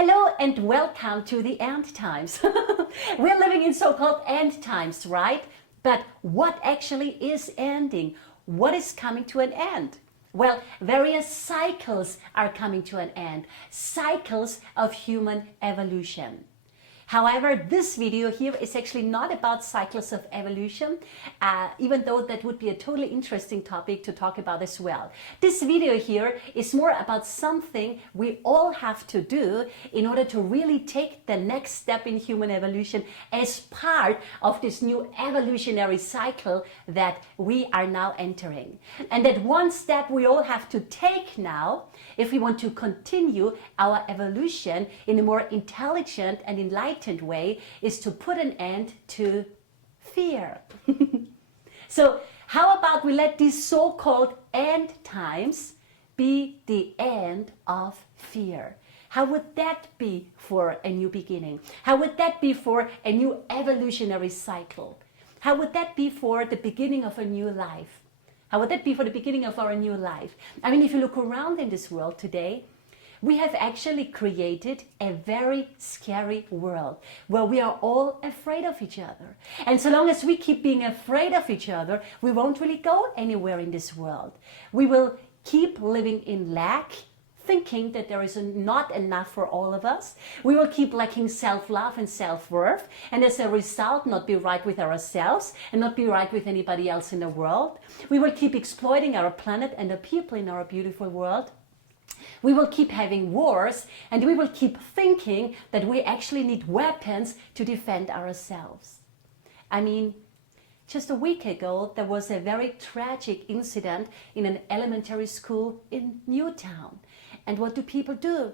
Hello and welcome to the end times. We're living in so-called end times, right? But what actually is ending? What is coming to an end? Well, various cycles are coming to an end. Cycles of human evolution. However, this video here is actually not about cycles of evolution, even though that would be a totally interesting topic to talk about as well. This video here is more about something we all have to do in order to really take the next step in human evolution as part of this new evolutionary cycle that we are now entering. And that one step we all have to take now if we want to continue our evolution in a more intelligent and enlightened way is to put an end to fear. So how about we let these so-called end times be the end of fear? How would that be for a new beginning? How would that be for a new evolutionary cycle? How would that be for the beginning of a new life? How would that be for the beginning of our new life? I mean, if you look around in this world today, we have actually created a very scary world where we are all afraid of each other. And so long as we keep being afraid of each other, we won't really go anywhere in this world. We will keep living in lack, thinking that there is not enough for all of us. We will keep lacking self-love and self-worth, and as a result not be right with ourselves and not be right with anybody else in the world. We will keep exploiting our planet and the people in our beautiful world. We will keep having wars, and we will keep thinking that we actually need weapons to defend ourselves. I mean, just a week ago, there was a very tragic incident in an elementary school in Newtown. And what do people do?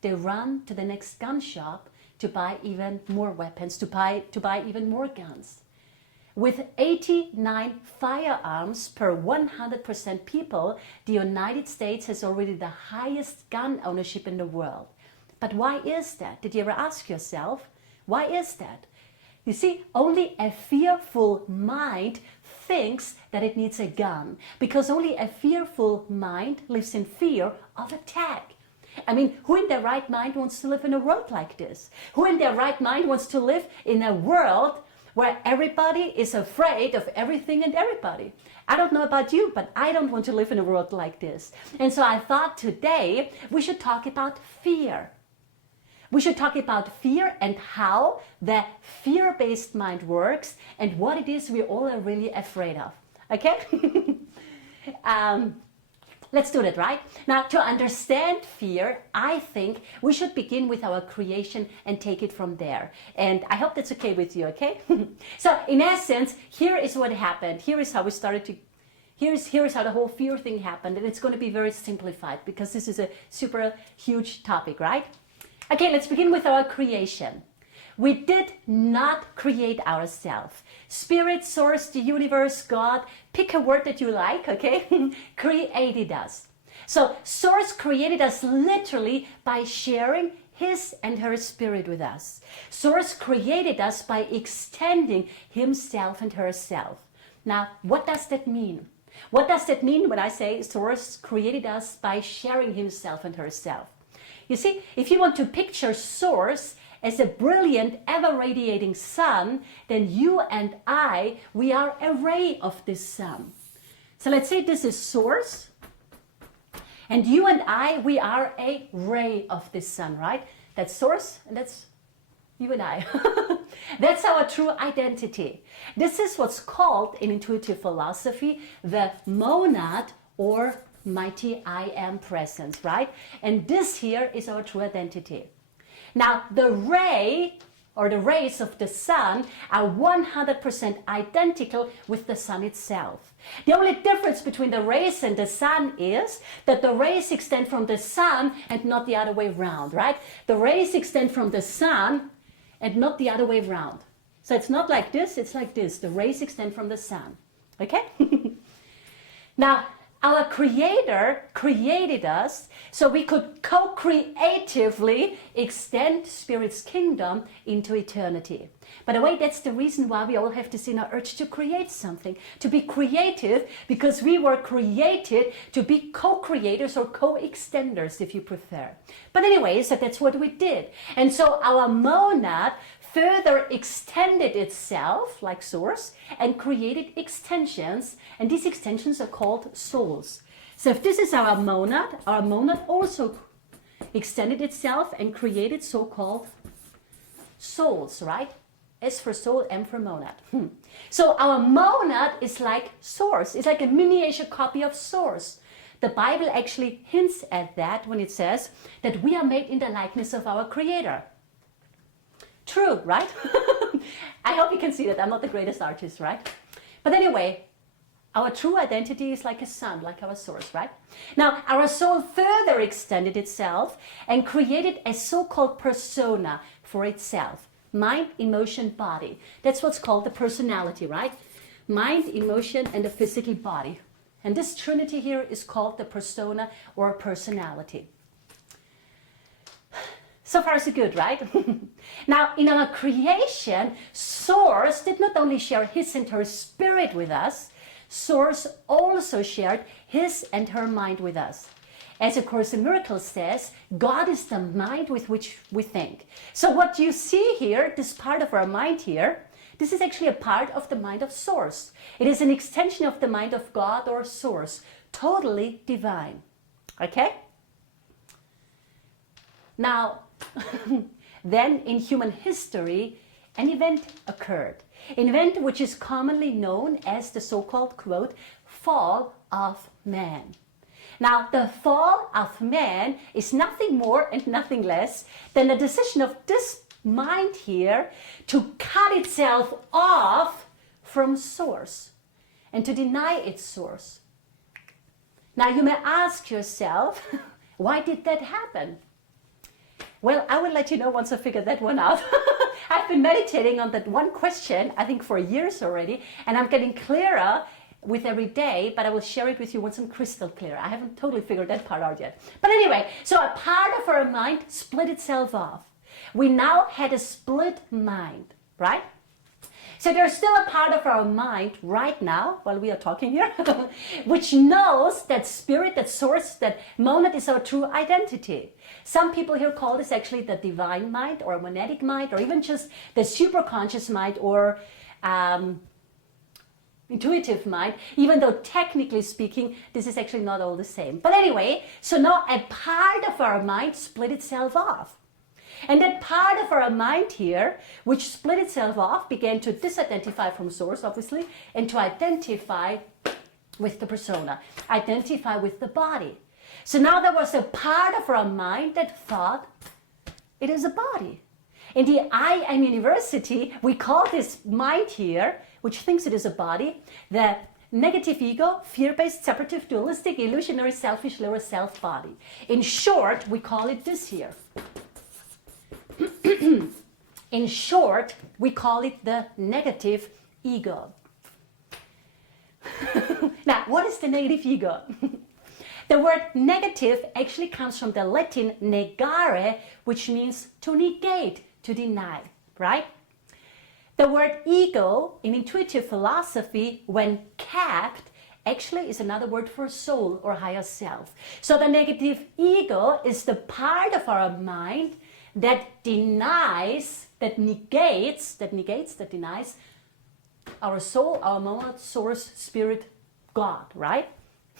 They run to the next gun shop to buy even more weapons, to buy even more guns. With 89 firearms per 100% people, the United States has already the highest gun ownership in the world. But why is that? Did you ever ask yourself, why is that? You see, only a fearful mind thinks that it needs a gun, because only a fearful mind lives in fear of attack. I mean, who in their right mind wants to live in a world like this? Who in their right mind wants to live in a world where everybody is afraid of everything and everybody? I don't know about you, but I don't want to live in a world like this. And so I thought today we should talk about fear. We should talk about fear and how the fear-based mind works and what it is we all are really afraid of. Okay? Let's do that, right? Now, to understand fear, I think we should begin with our creation and take it from there. And I hope that's okay with you, okay? So, in essence, here is what happened. Here is how we started to... Here is how the whole fear thing happened. And it's going to be very simplified because this is a super huge topic, right? Okay, let's begin with our creation. We did not create ourselves. Spirit, source, the universe, God, pick a word that you like, okay? Created us. So source created us literally by sharing his and her spirit with us. Source created us by extending himself and herself. Now, what does that mean? What does that mean when I say source created us by sharing himself and herself? You see, if you want to picture source as a brilliant, ever-radiating sun, then you and I, we are a ray of this sun. So let's say this is source, and you and I, we are a ray of this sun, right? That's source, and that's you and I. That's our true identity. This is what's called in intuitive philosophy the monad, or mighty I am presence, right? And this here is our true identity. Now, the ray or the rays of the sun are 100% identical with the sun itself. The only difference between the rays and the sun is that the rays extend from the sun and not the other way around, right? The rays extend from the sun and not the other way around. So it's not like this, it's like this. The rays extend from the sun, okay? Now, our Creator created us so we could co-creatively extend Spirit's kingdom into eternity. By the way, that's the reason why we all have this inner urge to create something, to be creative, because we were created to be co-creators or co-extenders, if you prefer. But anyways, that's what we did. And so our monad further extended itself like source and created extensions, and these extensions are called souls. So if this is our monad also extended itself and created so-called souls, right? S for soul, M for monad. So our monad is like source. It's like a miniature copy of source. The Bible actually hints at that when it says that we are made in the likeness of our Creator. True, right? I hope you can see that I'm not the greatest artist, right? But anyway, our true identity is like a sun, like our source, right? Now, our soul further extended itself and created a so-called persona for itself. Mind, emotion, body. That's what's called the personality, right? Mind, emotion, and the physical body. And this trinity here is called the persona or personality. So far so good, right? Now, in our creation, Source did not only share his and her spirit with us, Source also shared his and her mind with us. As A Course in Miracles says, God is the mind with which we think. So what you see here, this part of our mind here, this is actually a part of the mind of Source. It is an extension of the mind of God or Source, totally divine. Okay? Now, then in human history, an event occurred. An event which is commonly known as the so-called, quote, fall of man. Now, the fall of man is nothing more and nothing less than the decision of this mind here to cut itself off from source and to deny its source. Now, you may ask yourself, why did that happen? Well, I will let you know once I figure that one out. I've been meditating on that one question, I think for years already, and I'm getting clearer with every day, but I will share it with you once I'm crystal clear. I haven't totally figured that part out yet. But anyway, so a part of our mind split itself off. We now had a split mind, right? So there's still a part of our mind right now, while we are talking here, which knows that spirit, that source, that monad is our true identity. Some people here call this actually the divine mind or monadic mind, or even just the superconscious mind or intuitive mind, even though technically speaking, this is actually not all the same. But anyway, so now a part of our mind split itself off. And that part of our mind here, which split itself off, began to disidentify from source, obviously, and to identify with the persona, identify with the body. So now there was a part of our mind that thought it is a body. In the I Am University, we call this mind here, which thinks it is a body, the negative ego, fear-based, separative, dualistic, illusionary, selfish, lower self-body. In short, we call it this here. In short, we call it the negative ego. Now, what is the negative ego? The word negative actually comes from the Latin negare, which means to negate, to deny, right? The word ego in intuitive philosophy, when capped, actually is another word for soul or higher self. So the negative ego is the part of our mind that denies, that denies our soul, our monad, source, spirit, God, right?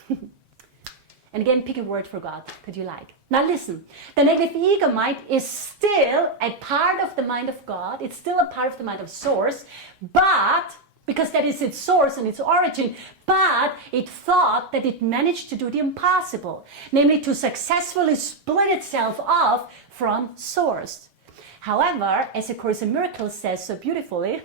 And again, pick a word for God that you like. Now listen, the negative ego mind is still a part of the mind of God. It's still a part of the mind of source, but because that is its source and its origin, but it thought that it managed to do the impossible, namely to successfully split itself off from source. However, as A Course in Miracles says so beautifully,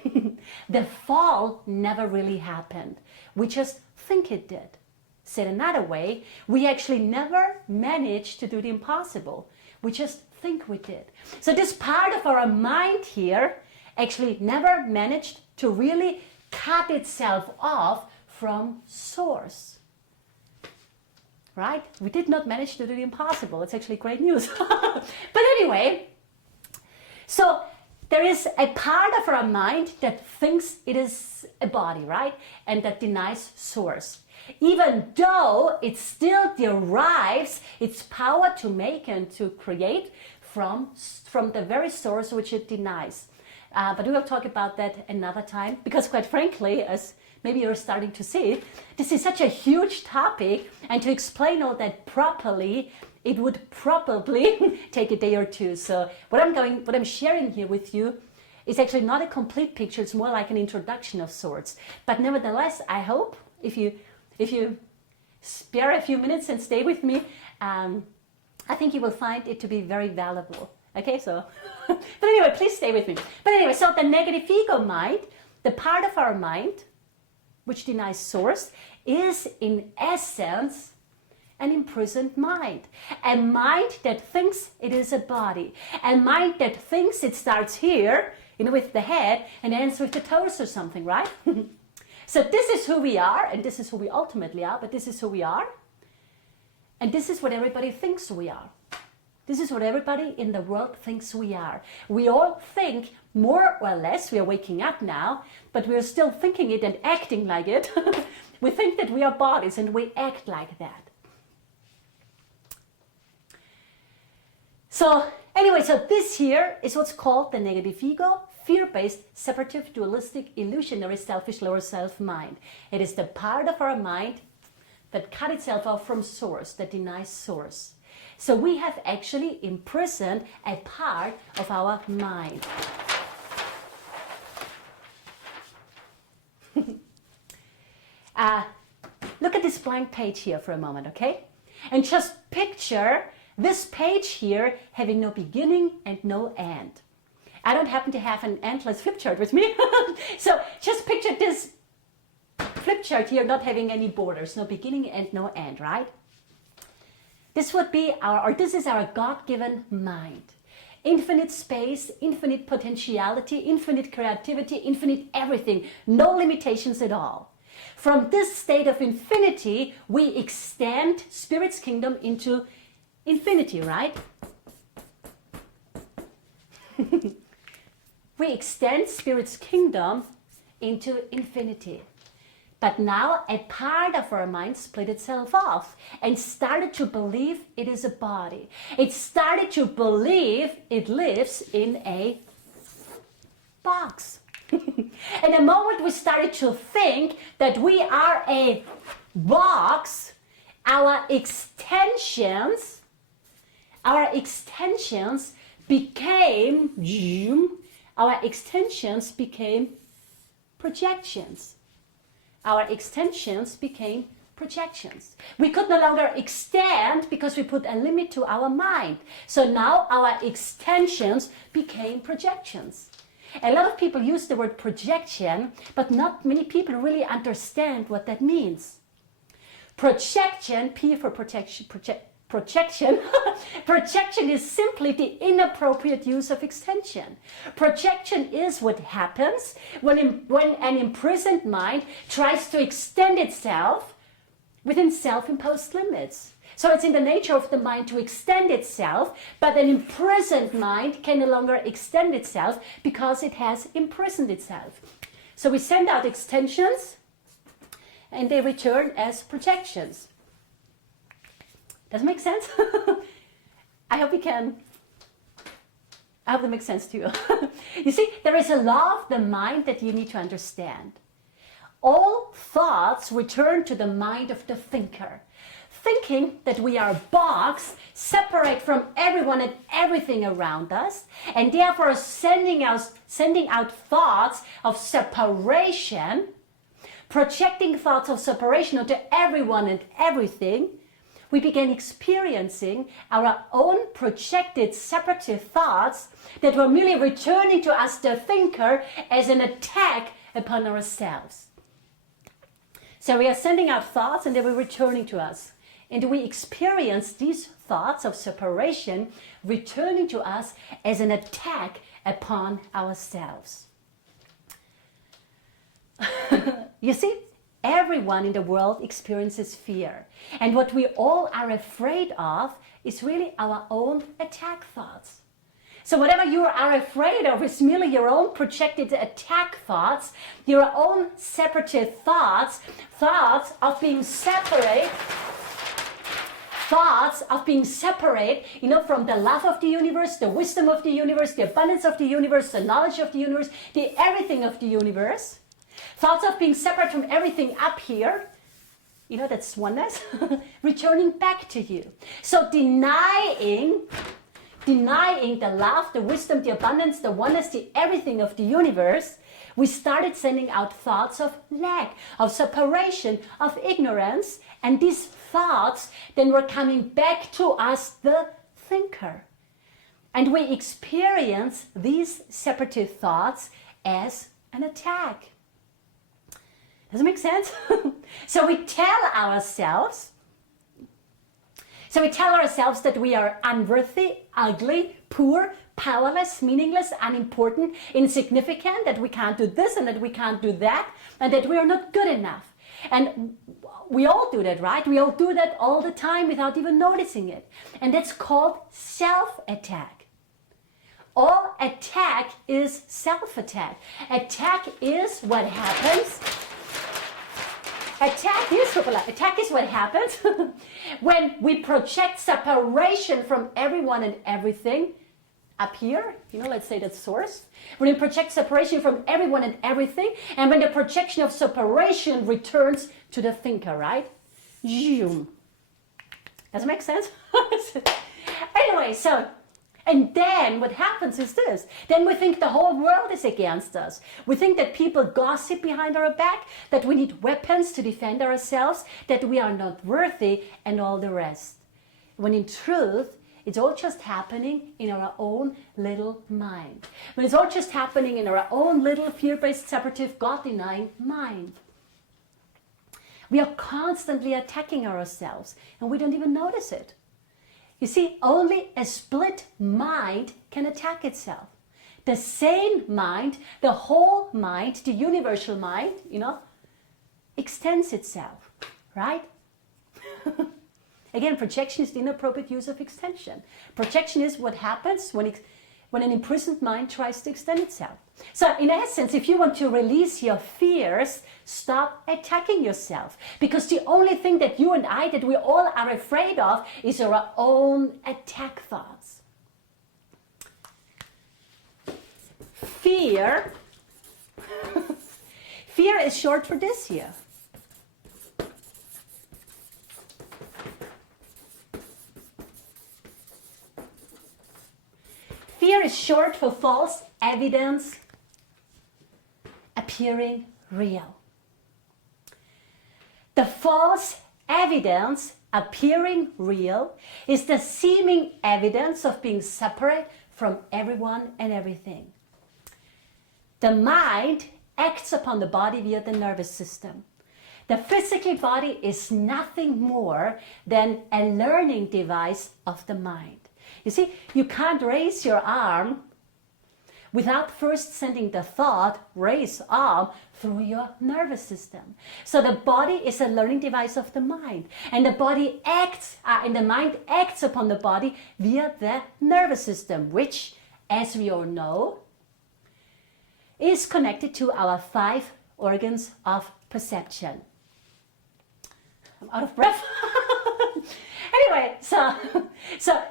the fall never really happened. We just think it did. Said another way, we actually never managed to do the impossible. We just think we did. So this part of our mind here actually never managed to really cut itself off from source. right? We did not manage to do the impossible. It's actually great news. But anyway, so there is a part of our mind that thinks it is a body, right? And that denies source. Even though it still derives its power to make and to create from the very source which it denies. But we will talk about that another time, because quite frankly, as maybe you're starting to see, this is such a huge topic, and to explain all that properly, it would probably take a day or two. So what I'm sharing here with you is actually not a complete picture. It's more like an introduction of sorts. But nevertheless, I hope if you spare a few minutes and stay with me, I think you will find it to be very valuable. Okay, so, but anyway, please stay with me. But anyway, so the negative ego mind, the part of our mind which denies source, is in essence an imprisoned mind. A mind that thinks it is a body. A mind that thinks it starts here, with the head, and ends with the toes or something, right? So this is who we are, and this is who we ultimately are, but this is who we are. And this is what everybody thinks we are. This is what everybody in the world thinks we are. We all think more or less, we are waking up now, but we're still thinking it and acting like it. We think that we are bodies and we act like that. So anyway, so this here is what's called the negative ego, fear-based, separative, dualistic, illusionary, selfish, lower self mind. It is the part of our mind that cut itself off from source, that denies source. So we have actually imprisoned a part of our mind. Look at this blank page here for a moment, okay? And just picture this page here having no beginning and no end. I don't happen to have an endless flip chart with me. So just picture this flip chart here not having any borders, no beginning and no end, right? This would be this is our God-given mind. Infinite space, infinite potentiality, infinite creativity, infinite everything, no limitations at all. From this state of infinity, we extend Spirit's kingdom into infinity, right? We extend Spirit's kingdom into infinity. But now a part of our mind split itself off and started to believe it is a body. It started to believe it lives in a box. And the moment we started to think that we are a box, our extensions became projections. Our extensions became projections. We could no longer extend because we put a limit to our mind. So now our extensions became projections. A lot of people use the word projection, but not many people really understand what that means. Projection, P for projection, projection is simply the inappropriate use of extension. Projection is what happens when an imprisoned mind tries to extend itself within self-imposed limits. So it's in the nature of the mind to extend itself, but an imprisoned mind can no longer extend itself because it has imprisoned itself. So we send out extensions and they return as projections. Does it make sense? I hope that makes sense to you. You see, there is a law of the mind that you need to understand. All thoughts return to the mind of the thinker. Thinking that we are a box, separate from everyone and everything around us, and therefore sending out thoughts of separation, projecting thoughts of separation onto everyone and everything, we began experiencing our own projected separative thoughts that were merely returning to us, the thinker, as an attack upon ourselves. So we are sending out thoughts and they were returning to us. And we experience these thoughts of separation returning to us as an attack upon ourselves. You see, everyone in the world experiences fear. And what we all are afraid of is really our own attack thoughts. So whatever you are afraid of is merely your own projected attack thoughts, your own separative thoughts, thoughts of being separate, you know, from the love of the universe, the wisdom of the universe, the abundance of the universe, the knowledge of the universe, the everything of the universe. Thoughts of being separate from everything up here, you know, that's oneness, returning back to you. So denying the love, the wisdom, the abundance, the oneness, the everything of the universe, we started sending out thoughts of lack, of separation, of ignorance, and these thoughts then were coming back to us, the thinker. And we experience these separative thoughts as an attack. Does it make sense? So we tell ourselves that we are unworthy, ugly, poor, powerless, meaningless, unimportant, insignificant, that we can't do this and that we can't do that, and that we are not good enough. And we all do that, right? We all do that all the time without even noticing it. And that's called self-attack. All attack is self-attack. Attack is what happens. Attack is what happens when we project separation from everyone and everything up here, you know, let's say that's source. When we project separation from everyone and everything, and when the projection of separation returns to the thinker, right? Does it make sense? Anyway, so, and then what happens is this. Then we think the whole world is against us. We think that people gossip behind our back, that we need weapons to defend ourselves, that we are not worthy, and all the rest. When in truth, it's all just happening in our own little mind. When it's all just happening in our own little fear-based, separative, God-denying mind. We are constantly attacking ourselves, and we don't even notice it. You see, only a split mind can attack itself. The sane mind, the whole mind, the universal mind, you know, extends itself, right? Again, projection is the inappropriate use of extension. Projection is what happens when an imprisoned mind tries to extend itself. So in essence, if you want to release your fears, stop attacking yourself. Because the only thing that you and I, that we all are afraid of, is our own attack thoughts. Fear is short for this here. Fear is short for false evidence appearing real. The false evidence appearing real is the seeming evidence of being separate from everyone and everything. The mind acts upon the body via the nervous system. The physical body is nothing more than a learning device of the mind. You see, you can't raise your arm without first sending the thought, raise arm, through your nervous system. So the body is a learning device of the mind. And the body acts, and the mind acts upon the body via the nervous system, which, as we all know, is connected to our 5 organs of perception. I'm out of breath. Anyway, so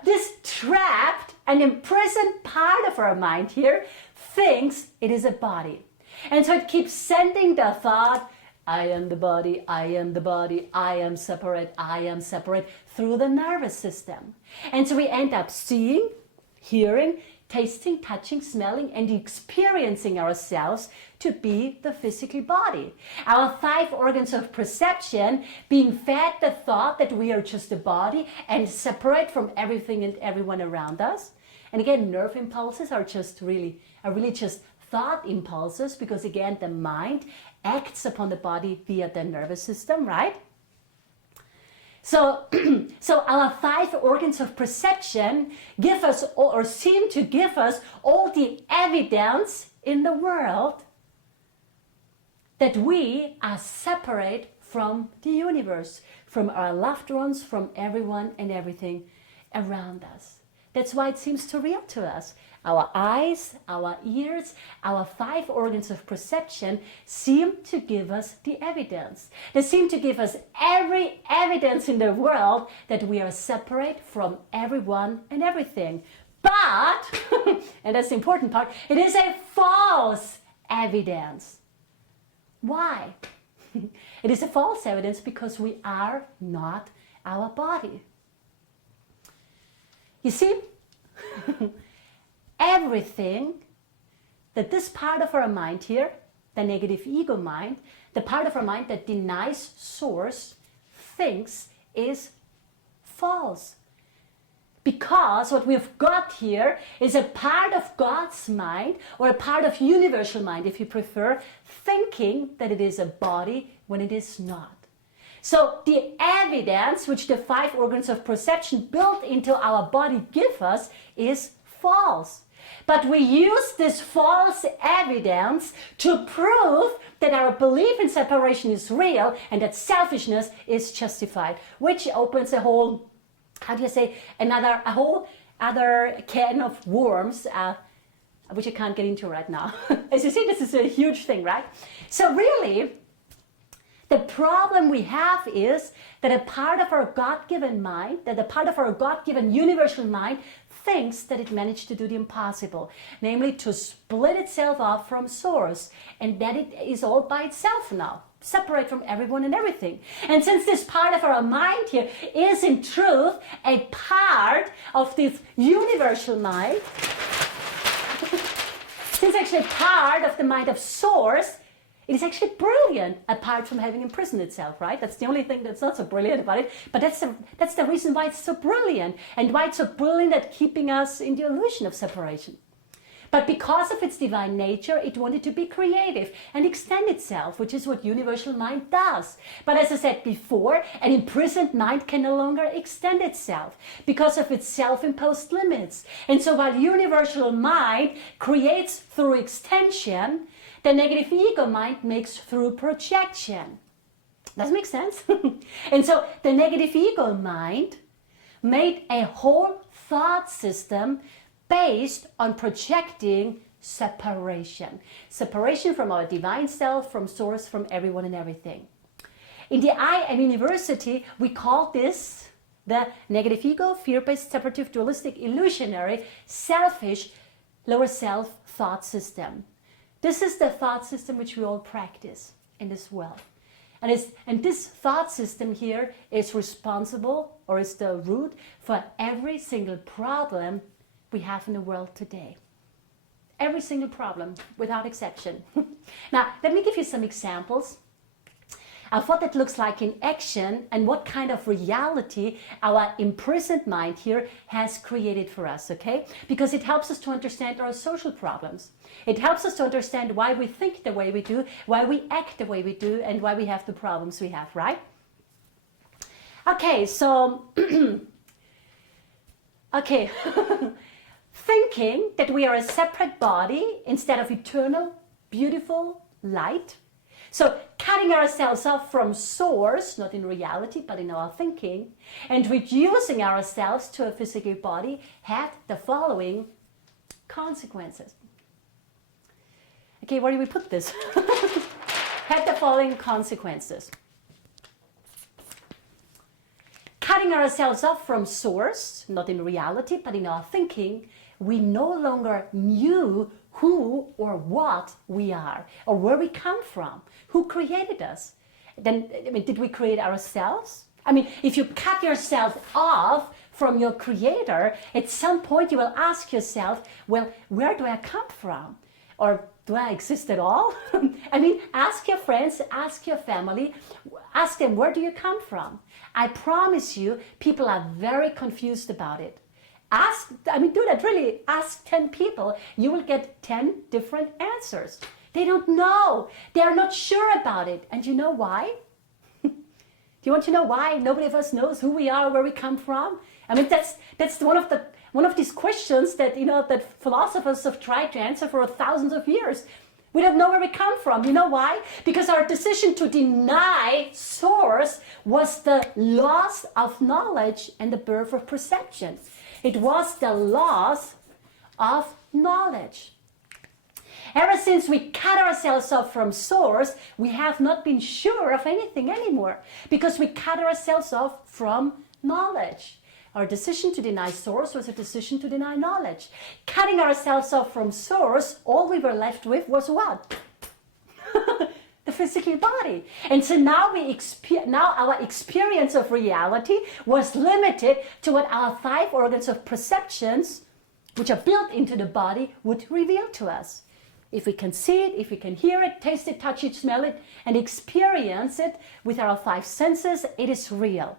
this trapped and imprisoned part of our mind here thinks it is a body. And so it keeps sending the thought, I am the body, I am the body, I am separate, through the nervous system. And so we end up seeing, hearing, tasting, touching, smelling, and experiencing ourselves to be the physical body. Our 5 organs of perception being fed the thought that we are just a body and separate from everything and everyone around us. And again, nerve impulses are really just thought impulses, because again, the mind acts upon the body via the nervous system, right? So our 5 organs of perception give us, or seem to give us, all the evidence in the world that we are separate from the universe, from our loved ones, from everyone and everything around us. That's why it seems too real to us. Our eyes, our ears, our 5 organs of perception seem to give us the evidence. They seem to give us every evidence in the world that we are separate from everyone and everything. But, and that's the important part, it is a false evidence. Why? It is a false evidence because we are not our body. You see, everything that this part of our mind here, the negative ego mind, the part of our mind that denies source, thinks is false. Because what we've got here is a part of God's mind, or a part of universal mind, if you prefer, thinking that it is a body when it is not. So the evidence which the 5 organs of perception built into our body give us is false. But we use this false evidence to prove that our belief in separation is real and that selfishness is justified, which opens a whole, how do you say, a whole other can of worms, which I can't get into right now. As you see, this is a huge thing, right? So really, the problem we have is that a part of our God-given mind, that a part of our God-given universal mind thinks that it managed to do the impossible, namely to split itself off from source, and that it is all by itself now, separate from everyone and everything. And since this part of our mind here is in truth a part of this universal mind, since actually part of the mind of source, it is actually brilliant, apart from having imprisoned itself, right? That's the only thing that's not so brilliant about it. But that's the reason why it's so brilliant, and why it's so brilliant at keeping us in the illusion of separation. But because of its divine nature, it wanted to be creative and extend itself, which is what universal mind does. But as I said before, an imprisoned mind can no longer extend itself because of its self-imposed limits. And so while universal mind creates through extension, the negative ego mind makes through projection. Does it make sense? And so the negative ego mind made a whole thought system based on projecting separation. Separation from our divine self, from source, from everyone and everything. In the IM University, we call this the negative ego, fear-based, separative, dualistic, illusionary, selfish, lower self thought system. This is the thought system which we all practice in this world. And this thought system here is responsible, or is the root for every single problem we have in the world today. Every single problem, without exception. Now, let me give you some examples of what that looks like in action and what kind of reality our imprisoned mind here has created for us, okay? Because it helps us to understand our social problems. It helps us to understand why we think the way we do, why we act the way we do, and why we have the problems we have, right? Okay, so, okay. Thinking that we are a separate body instead of eternal, beautiful light. So cutting ourselves off from source, not in reality, but in our thinking, and reducing ourselves to a physical body had the following consequences. Okay, where do we put this? Had the following consequences. Cutting ourselves off from source, not in reality, but in our thinking, we no longer knew who or what we are, or where we come from, who created us. Then, I mean, did we create ourselves? I mean, if you cut yourself off from your creator, at some point you will ask yourself, well, where do I come from? Or do I exist at all? I mean, ask your friends, ask your family, ask them, where do you come from? I promise you, people are very confused about it. Do that really. Ask 10 people. You will get 10 different answers. They don't know. They are not sure about it. And you know why? Do you want to know why nobody of us knows who we are, where we come from? I mean, that's one of these questions that, that philosophers have tried to answer for thousands of years. We don't know where we come from. You know why? Because our decision to deny source was the loss of knowledge and the birth of perception. It was the loss of knowledge. Ever since we cut ourselves off from source, we have not been sure of anything anymore because we cut ourselves off from knowledge. Our decision to deny source was a decision to deny knowledge. Cutting ourselves off from source, all we were left with was what? The physical body. And so now our experience of reality was limited to what our 5 organs of perceptions, which are built into the body, would reveal to us. If we can see it, if we can hear it, taste it, touch it, smell it, and experience it with our 5 senses, it is real.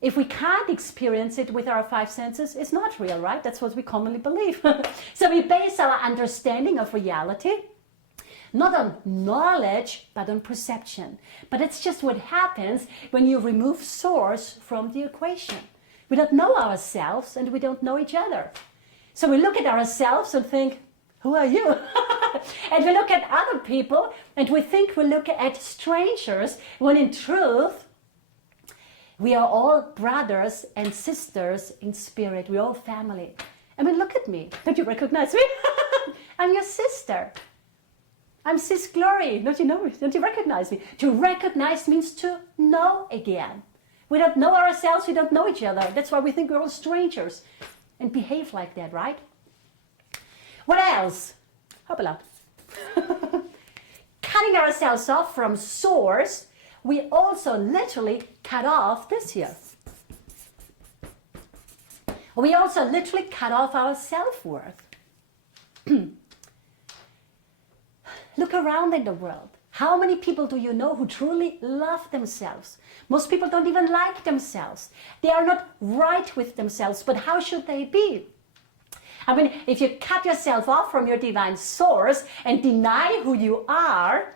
If we can't experience it with our 5 senses, it's not real, right? That's what we commonly believe. So we base our understanding of reality not on knowledge, but on perception. But it's just what happens when you remove source from the equation. We don't know ourselves and we don't know each other. So we look at ourselves and think, who are you? And we look at other people and we think we look at strangers, when in truth, we are all brothers and sisters in spirit. We're all family. I mean, look at me. Don't you recognize me? I'm your sister. I'm Sis Glory. Don't you know me? Don't you recognize me? To recognize means to know again. We don't know ourselves. We don't know each other. That's why we think we're all strangers and behave like that, right? What else? Hoppala. Cutting ourselves off from source, we also literally cut off this here. We also literally cut off our self-worth. Look around in the world. How many people do you know who truly love themselves? Most people don't even like themselves. They are not right with themselves, but how should they be? I mean, if you cut yourself off from your divine source and deny who you are,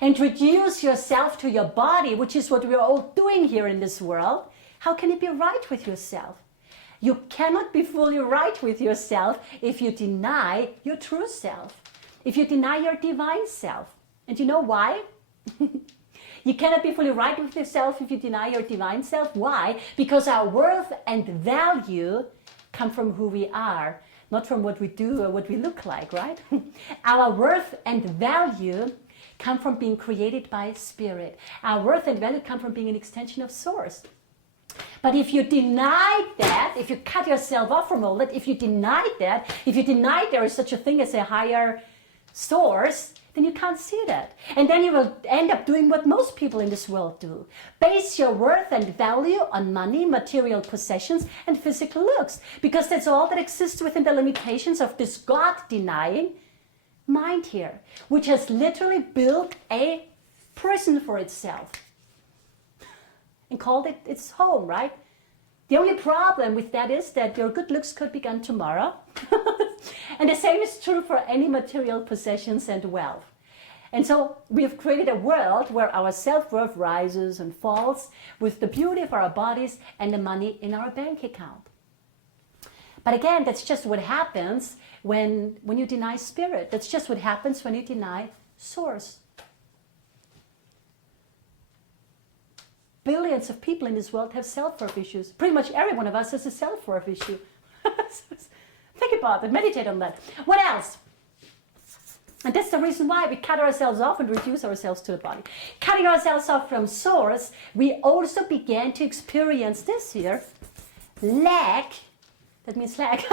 and reduce yourself to your body, which is what we're all doing here in this world, how can you be right with yourself? You cannot be fully right with yourself if you deny your true self, if you deny your divine self. And you know why? You cannot be fully right with yourself if you deny your divine self. Why? Because our worth and value come from who we are, not from what we do or what we look like, right? Our worth and value come from being created by Spirit. Our worth and value come from being an extension of Source. But if you deny that, if you cut yourself off from all that, if you deny that, if you deny there is such a thing as a higher source, then you can't see that. And then you will end up doing what most people in this world do. Base your worth and value on money, material possessions, and physical looks. Because that's all that exists within the limitations of this God-denying mind here, which has literally built a prison for itself and called it its home, right? The only problem with that is that your good looks could be gone tomorrow. And the same is true for any material possessions and wealth. And so we have created a world where our self-worth rises and falls with the beauty of our bodies and the money in our bank account. But again, that's just what happens when you deny Spirit. That's just what happens when you deny Source. Billions of people in this world have self-worth issues. Pretty much every one of us has a self-worth issue. Think about it, meditate on that. What else? And that's the reason why we cut ourselves off and reduce ourselves to the body. Cutting ourselves off from Source, we also began to experience this here, lack. That means lack.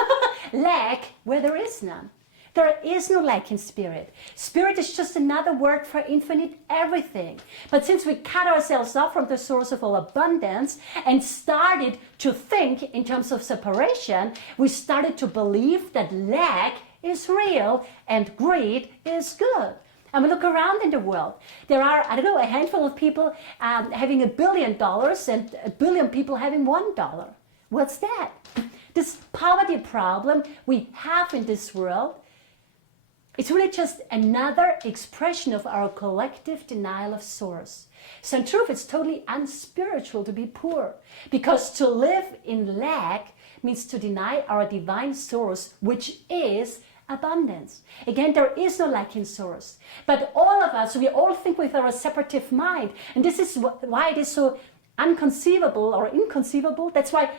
Lack where there is none. There is no lack in Spirit. Spirit is just another word for infinite everything. But since we cut ourselves off from the source of all abundance and started to think in terms of separation, we started to believe that lack is real and greed is good. And we look around in the world. There are, I don't know, a handful of people having $1 billion and 1 billion people having $1. What's that? This poverty problem we have in this world, it's really just another expression of our collective denial of Source. So in truth, it's totally unspiritual to be poor, because to live in lack means to deny our divine Source, which is abundance. Again, there is no lack in source. But all of us, we all think with our separative mind. And this is why it is so unconceivable or inconceivable. That's why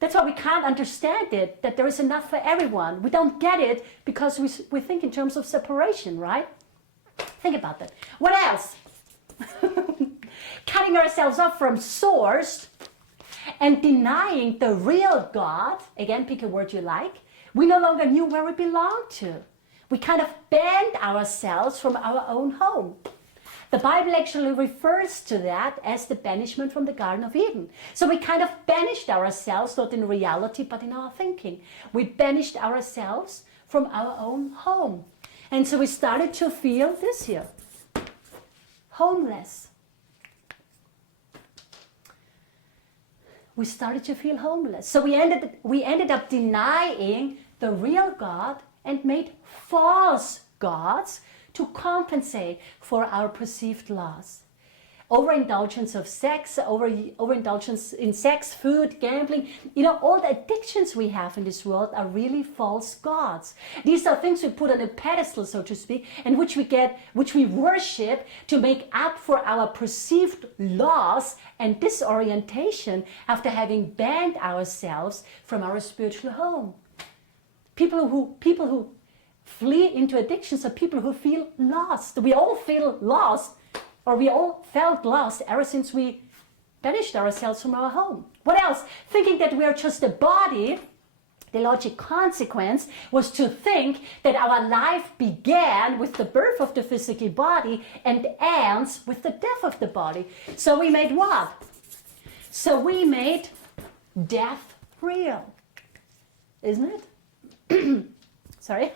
we can't understand it, that there is enough for everyone. We don't get it because we think in terms of separation, right? Think about that. What else? Cutting ourselves off from source and denying the real God. Again, pick a word you like. We no longer knew where we belonged to. We kind of banned ourselves from our own home. The Bible actually refers to that as the banishment from the Garden of Eden. So we kind of banished ourselves, not in reality, but in our thinking. We banished ourselves from our own home. And so we started to feel this here, homeless. We started to feel homeless. So we ended up denying the real God and made false gods to compensate for our perceived loss. Overindulgence of sex, overindulgence in sex, food, gambling, all the addictions we have in this world are really false gods. These are things we put on a pedestal, so to speak, and which we worship to make up for our perceived loss and disorientation after having banned ourselves from our spiritual home. People who flee into addictions are people who feel lost. We all feel lost, or we all felt lost ever since we banished ourselves from our home. What else? Thinking that we are just a body. The logic consequence was to think that our life began with the birth of the physical body and ends with the death of the body. So we made what? So we made death real. Isn't it? Sorry.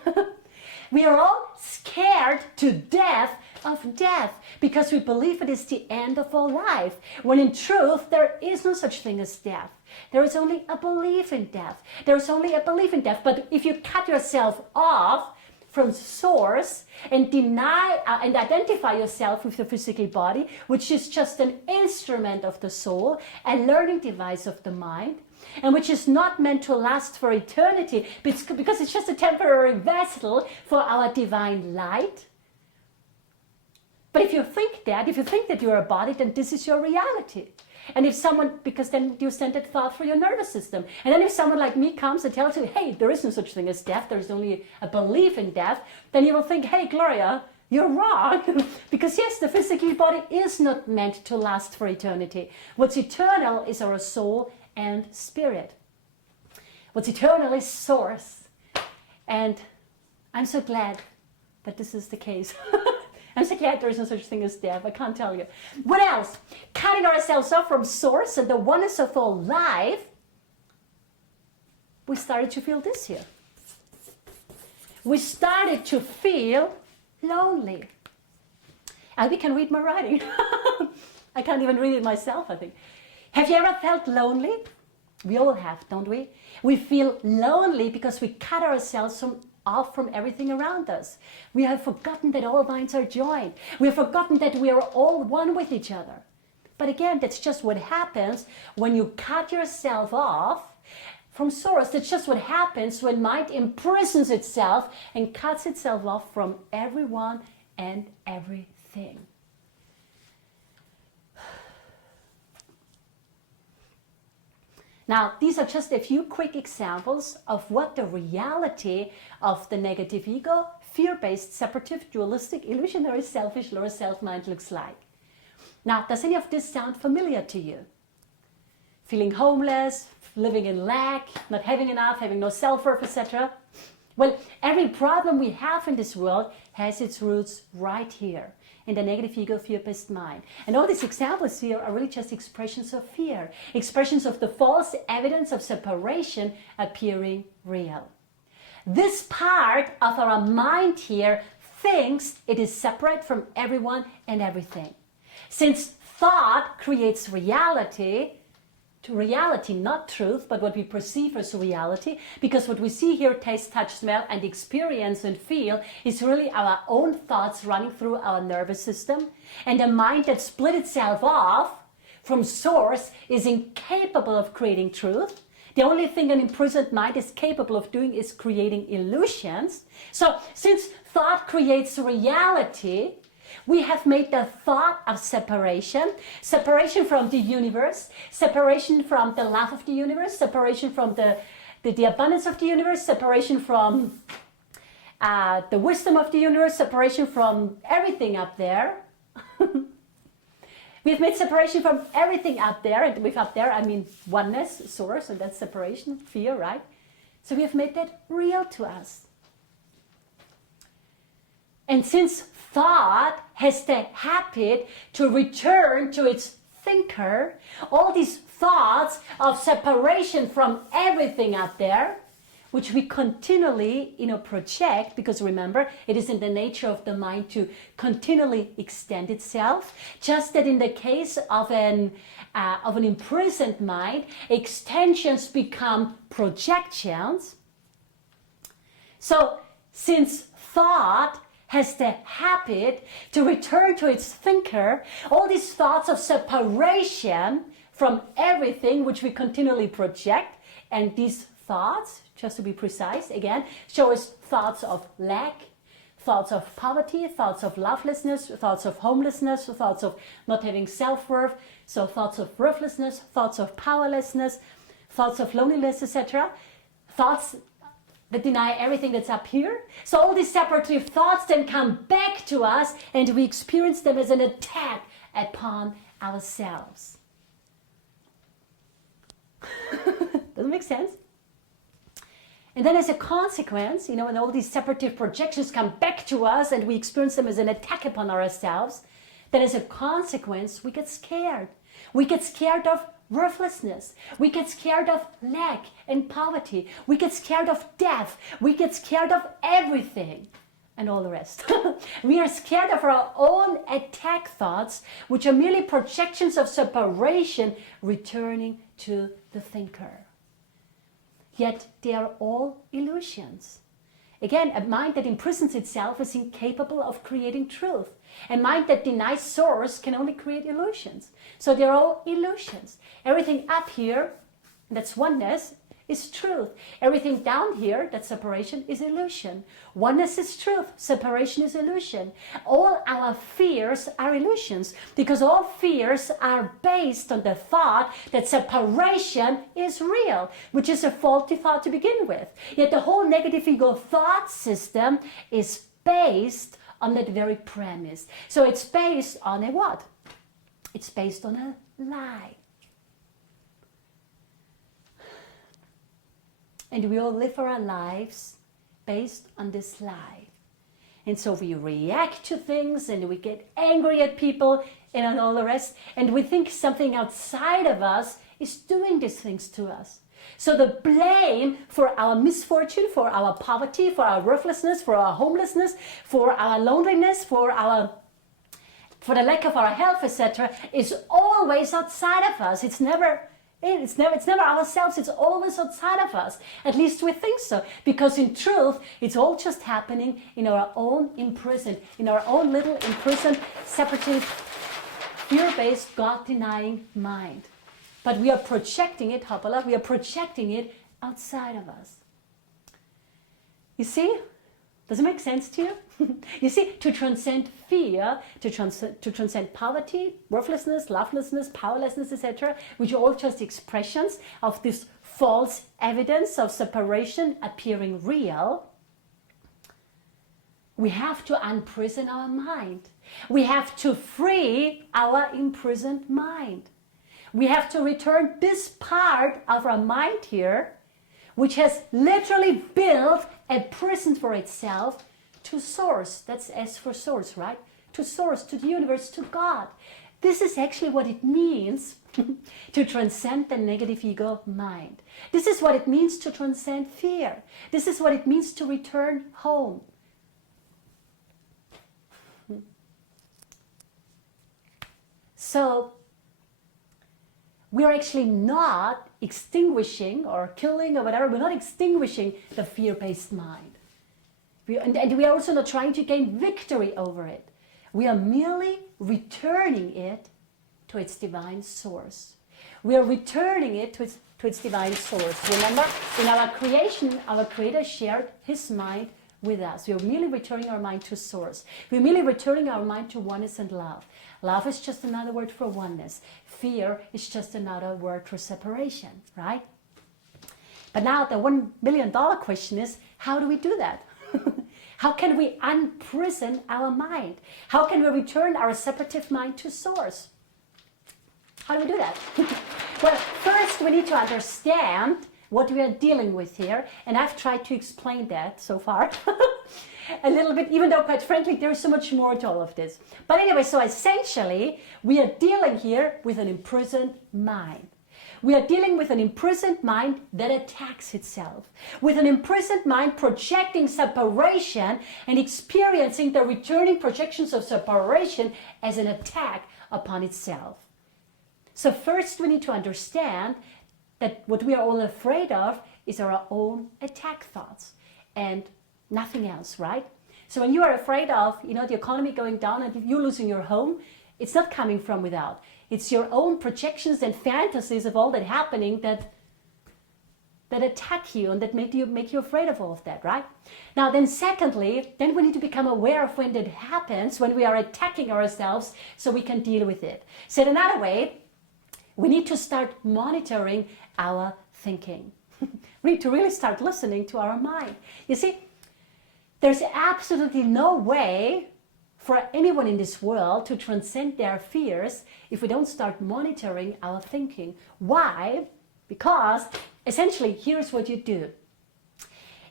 We are all scared to death of death because we believe it is the end of all life, when in truth there is no such thing as death. There is only a belief in death. There is only a belief in death. But if you cut yourself off from source and deny and identify yourself with the physical body, which is just an instrument of the soul, a learning device of the mind, and which is not meant to last for eternity because it's just a temporary vessel for our divine light. But if you think that you're a body, then this is your reality. And if someone, because then you send that thought through your nervous system. And then if someone like me comes and tells you, hey, there is no such thing as death, there is only a belief in death, then you will think, hey, Gloria, you're wrong. Because yes, the physical body is not meant to last for eternity. What's eternal is our soul and spirit. What's eternal is source. And I'm so glad that this is the case. I'm so glad there is no such thing as death. I can't tell you. What else? Cutting ourselves off from source and the oneness of all life, we started to feel this here. We started to feel lonely. And we can read my writing. I can't even read it myself, I think. Have you ever felt lonely? We all have, don't we? We feel lonely because we cut ourselves off from everything around us. We have forgotten that all minds are joined. We have forgotten that we are all one with each other. But again, that's just what happens when you cut yourself off from source. That's just what happens when mind imprisons itself and cuts itself off from everyone and everything. Now, these are just a few quick examples of what the reality of the negative ego, fear-based, separative, dualistic, illusionary, selfish, lower self-mind looks like. Now, does any of this sound familiar to you? Feeling homeless, living in lack, not having enough, having no self-worth, etc. Well, every problem we have in this world has its roots right here in the negative ego, fear-based mind. And all these examples here are really just expressions of fear, expressions of the false evidence of separation appearing real. This part of our mind here thinks it is separate from everyone and everything. Since thought creates reality, not truth, but what we perceive as reality, because what we see, hear, taste, touch, smell, and experience and feel is really our own thoughts running through our nervous system, and a mind that split itself off from source is incapable of creating truth. The only thing an imprisoned mind is capable of doing is creating illusions. So since thought creates reality, we have made the thought of separation, separation from the universe, separation from the love of the universe, separation from the abundance of the universe, separation from the wisdom of the universe, separation from everything up there. We've made separation from everything up there, and with up there I mean oneness, source, and that's separation, fear, right? So we have made that real to us. And since thought has the habit to return to its thinker, all these thoughts of separation from everything out there, which we continually, project, because remember, it is in the nature of the mind to continually extend itself. Just that in the case of an imprisoned mind, extensions become projections. So, since thought has the habit to return to its thinker, all these thoughts of separation from everything which we continually project, and these thoughts, just to be precise, again, show us thoughts of lack, thoughts of poverty, thoughts of lovelessness, thoughts of homelessness, thoughts of not having self-worth, so thoughts of worthlessness, thoughts of powerlessness, thoughts of loneliness, etc. Thoughts that deny everything that's up here. So all these separative thoughts then come back to us, and we experience them as an attack upon ourselves. Doesn't make sense? And then as a consequence, when all these separative projections come back to us and we experience them as an attack upon ourselves, then as a consequence, we get scared. We get scared of worthlessness. We get scared of lack and poverty. We get scared of death. We get scared of everything and all the rest. We are scared of our own attack thoughts, which are merely projections of separation returning to the thinker. Yet they are all illusions. Again, a mind that imprisons itself is incapable of creating truth. A mind that denies source can only create illusions. So they're all illusions. Everything up here, that's oneness, is truth. Everything down here, that's separation, is illusion. Oneness is truth. Separation is illusion. All our fears are illusions, because all fears are based on the thought that separation is real, which is a faulty thought to begin with. Yet the whole negative ego thought system is based on that very premise. So it's based on a what? It's based on a lie. And we all live our lives based on this lie. And so we react to things and we get angry at people and on all the rest. And we think something outside of us is doing these things to us. So the blame for our misfortune, for our poverty, for our worthlessness, for our homelessness, for our loneliness, for the lack of our health, etc., is always outside of us. It's never ourselves, it's always outside of us. At least we think so. Because in truth, it's all just happening in our own imprisoned, in our own little imprisoned, separative, fear-based, God-denying mind. But we are projecting it, Hopala, we are projecting it outside of us. You see? Does it make sense to you? You see, to transcend fear, to transcend poverty, worthlessness, lovelessness, powerlessness, etc., which are all just expressions of this false evidence of separation appearing real, we have to unprison our mind. We have to free our imprisoned mind. We have to return this part of our mind here, which has literally built a prison for itself, to source. That's S for source, right? To source, to the universe, to God. This is actually what it means to transcend the negative ego mind. This is what it means to transcend fear. This is what it means to return home. So, we are actually not extinguishing or killing or whatever, we're not extinguishing the fear-based mind. And we are also not trying to gain victory over it. We are merely returning it to its divine source. We are returning it to its to its divine source. Remember, in our creation, our Creator shared His mind with us. We are merely returning our mind to source. We're merely returning our mind to oneness and love. Love is just another word for oneness. Fear is just another word for separation, right? But now the $1 million question is, how do we do that? How can we unprison our mind? How can we return our separative mind to source? How do we do that? Well, first we need to understand what we are dealing with here, and I've tried to explain that so far a little bit, even though quite frankly there is so much more to all of this. But anyway, so essentially we are dealing here with an imprisoned mind. We are dealing with an imprisoned mind that attacks itself, with an imprisoned mind projecting separation and experiencing the returning projections of separation as an attack upon itself. So first we need to understand that what we are all afraid of is our own attack thoughts and nothing else, right? So when you are afraid of, the economy going down and you losing your home, it's not coming from without. It's your own projections and fantasies of all that happening that attack you and that make you afraid of all of that, right? Now then secondly, then we need to become aware of when that happens, when we are attacking ourselves so we can deal with it. Said another way, we need to start monitoring our thinking. We need to really start listening to our mind. You see, there's absolutely no way for anyone in this world to transcend their fears if we don't start monitoring our thinking. Why? Because essentially, here's what you do.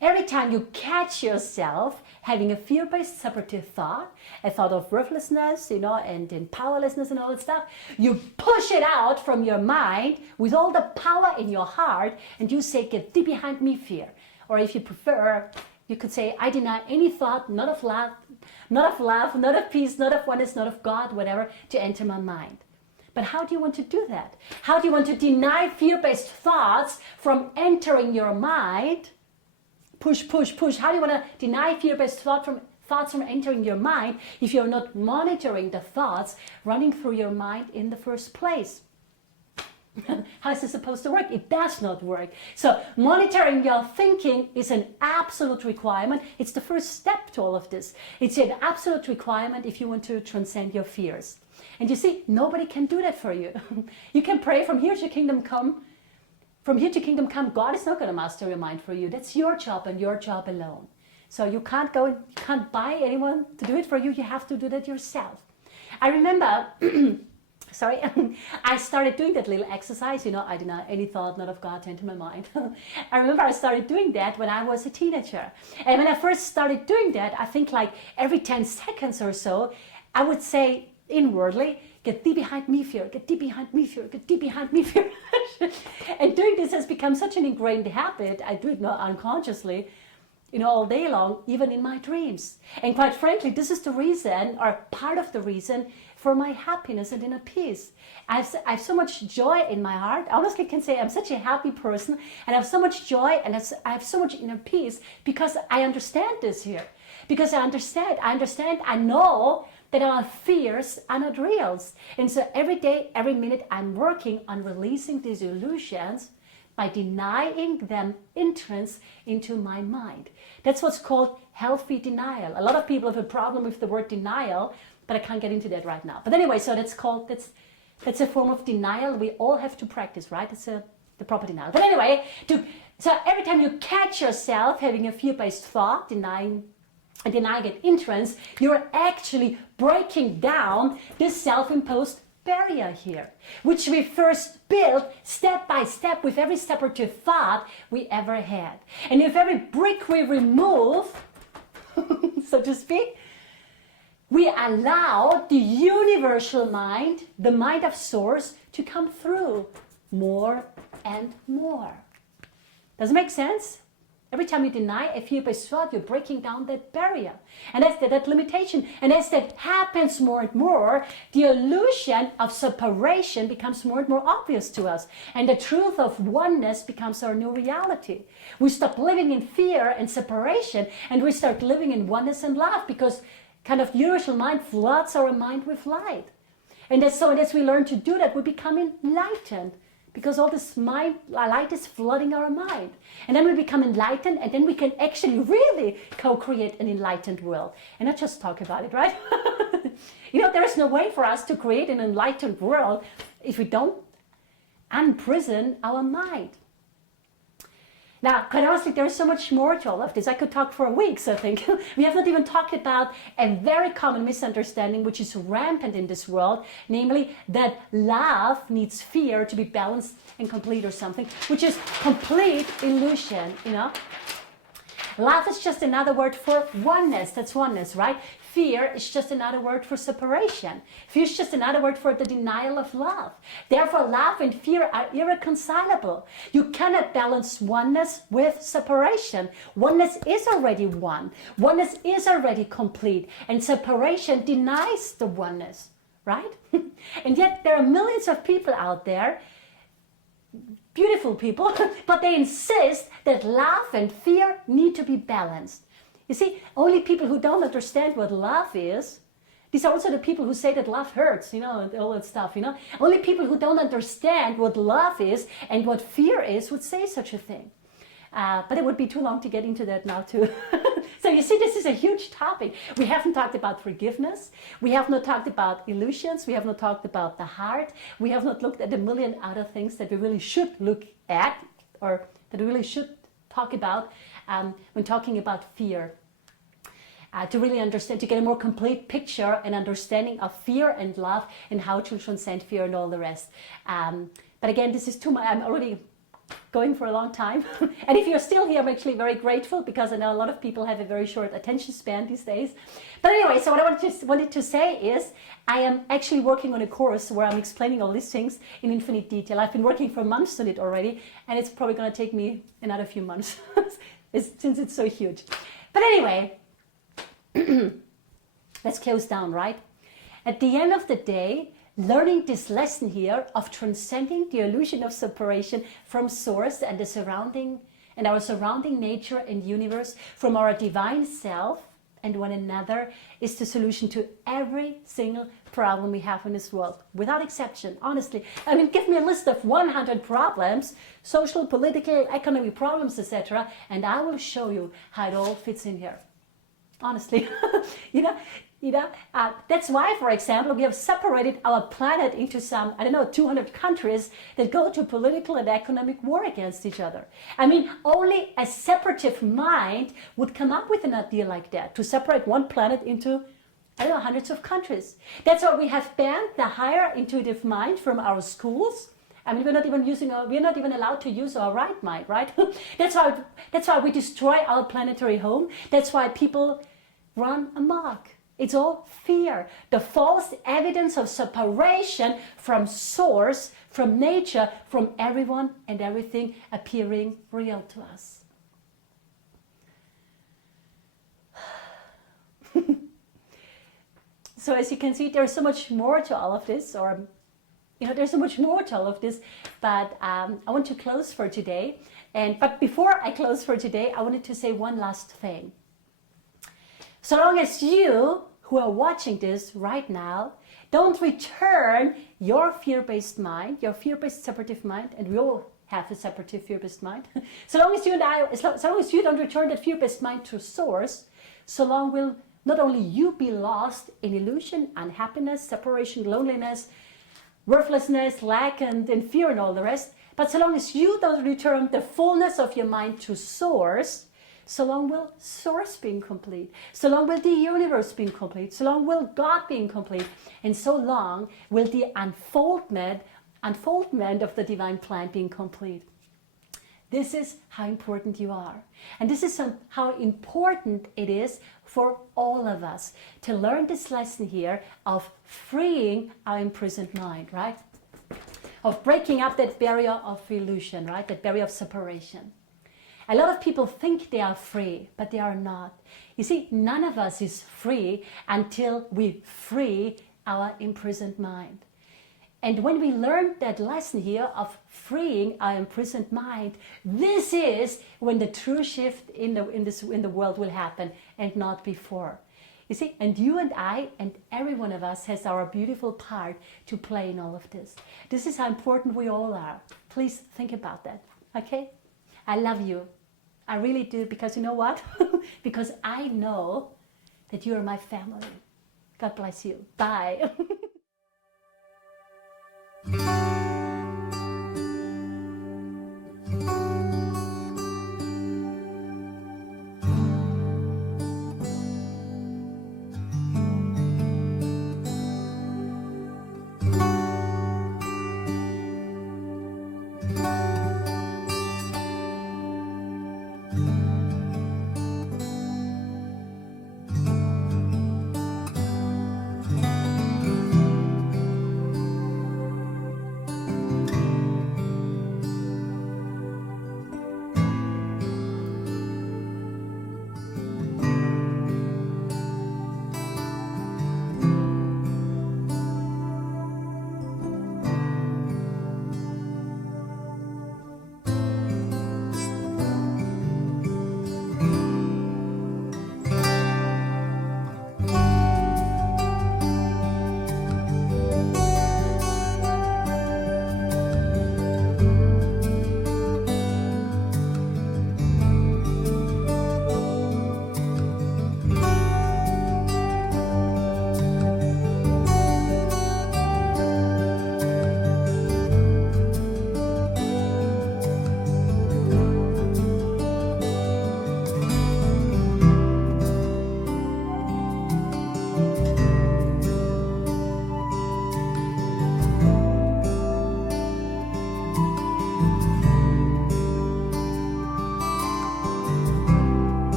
Every time you catch yourself having a fear-based separative thought, a thought of worthlessness, and in powerlessness and all that stuff, you push it out from your mind with all the power in your heart, and you say, "Get thee behind me, fear." Or if you prefer, you could say, "I deny any thought, not of love, not of peace, not of oneness, not of God, whatever, to enter my mind." But how do you want to do that? How do you want to deny fear-based thoughts from entering your mind? Push, push, push. How do you want to deny fear-based thoughts from entering your mind if you're not monitoring the thoughts running through your mind in the first place? How is this supposed to work? It does not work. So monitoring your thinking is an absolute requirement. It's the first step to all of this. It's an absolute requirement if you want to transcend your fears. And you see, nobody can do that for you. You can pray from here to kingdom come. From here to kingdom come, God is not going to master your mind for you. That's your job and your job alone. So you can't buy anyone to do it for you. You have to do that yourself. I remember, I started doing that little exercise, I deny any thought not of God to enter my mind. I remember I started doing that when I was a teenager. And when I first started doing that, I think like every 10 seconds or so, I would say inwardly, "Get thee behind me, fear, get thee behind me, fear, get thee behind me, fear." And doing this has become such an ingrained habit. I do it not unconsciously, all day long, even in my dreams. And quite frankly, this is the reason, or part of the reason, for my happiness and inner peace. I have so much joy in my heart. I honestly can say I'm such a happy person, and I have so much joy, and I have so much inner peace because I understand this here. Because I understand, I know that our fears are not real. And so every day, every minute, I'm working on releasing these illusions by denying them entrance into my mind. That's what's called healthy denial. A lot of people have a problem with the word denial, but I can't get into that right now. But anyway, so that's a form of denial we all have to practice, right? It's the proper denial. But anyway, so every time you catch yourself having a fear-based thought, denying it entrance, you're actually breaking down this self-imposed barrier here, which we first built step by step with every separative thought we ever had. And if every brick we remove, so to speak, we allow the universal mind, the mind of source, to come through more and more. Does it make sense? Every time you deny a fear-based thought, you're breaking down that barrier. And that's that limitation. And as that happens more and more, the illusion of separation becomes more and more obvious to us. And the truth of oneness becomes our new reality. We stop living in fear and separation, and we start living in oneness and love, because kind of the universal mind floods our mind with light. And as we learn to do that, we become enlightened. because all this light is flooding our mind. And then we become enlightened, and then we can actually really co-create an enlightened world. And not just talk about it, right? There is no way for us to create an enlightened world if we don't unprison our mind. Now, quite honestly, there is so much more to all of this. I could talk for weeks, I think. We have not even talked about a very common misunderstanding which is rampant in this world, namely that love needs fear to be balanced and complete or something, which is complete illusion, Love is just another word for oneness. That's oneness, right? Fear is just another word for separation. Fear is just another word for the denial of love. Therefore, love and fear are irreconcilable. You cannot balance oneness with separation. Oneness is already one. Oneness is already complete. And separation denies the oneness, right? And yet there are millions of people out there, beautiful people, but they insist that love and fear need to be balanced. You see, only people who don't understand what love is, these are also the people who say that love hurts, and all that stuff, Only people who don't understand what love is and what fear is would say such a thing. But it would be too long to get into that now too. So you see, this is a huge topic. We haven't talked about forgiveness. We have not talked about illusions. We have not talked about the heart. We have not looked at a million other things that we really should look at, or that we really should talk about when talking about fear. To really understand, to get a more complete picture and understanding of fear and love and how to transcend fear and all the rest. But again, this is too much. I'm already going for a long time. And if you're still here, I'm actually very grateful, because I know a lot of people have a very short attention span these days. But anyway, so what I wanted to say is I am actually working on a course where I'm explaining all these things in infinite detail. I've been working for months on it already, and it's probably going to take me another few months since it's so huge. But anyway, let's close down, right? At the end of the day, learning this lesson here of transcending the illusion of separation from source and our surrounding nature and universe, from our divine self and one another, is the solution to every single problem we have in this world, without exception, honestly. I mean, give me a list of 100 problems, social, political, economic problems, etc., and I will show you how it all fits in here. Honestly, that's why, for example, we have separated our planet into some, 200 countries that go to political and economic war against each other. I mean, only a separative mind would come up with an idea like that, to separate one planet into, hundreds of countries. That's why we have banned the higher intuitive mind from our schools. I mean, we're not even allowed to use our right mind, right? That's why we destroy our planetary home. That's why people run amok. It's all fear. The false evidence of separation from source, from nature, from everyone and everything appearing real to us. So as you can see, there's so much more to all of this, there's so much more to all of this, but I want to close for today. But before I close for today, I wanted to say one last thing. So long as you, who are watching this right now, don't return your fear-based mind, your fear-based separative mind, and we all have a separative fear-based mind. So long as you don't return that fear-based mind to source, so long will not only you be lost in illusion, unhappiness, separation, loneliness, worthlessness, lack, and fear and all the rest, but so long as you don't return the fullness of your mind to source, so long will source be incomplete. So long will the universe be incomplete. So long will God be incomplete. And so long will the unfoldment of the divine plan be incomplete. This is how important you are. And this is how important it is for all of us to learn this lesson here of freeing our imprisoned mind, right? Of breaking up that barrier of illusion, right? That barrier of separation. A lot of people think they are free, but they are not. You see, none of us is free until we free our imprisoned mind. And when we learn that lesson here of freeing our imprisoned mind, this is when the true shift in the world will happen, and not before. You see, and you and I and every one of us has our beautiful part to play in all of this. This is how important we all are. Please think about that, okay? I love you. I really do, because you know what? Because I know that you are my family. God bless you. Bye.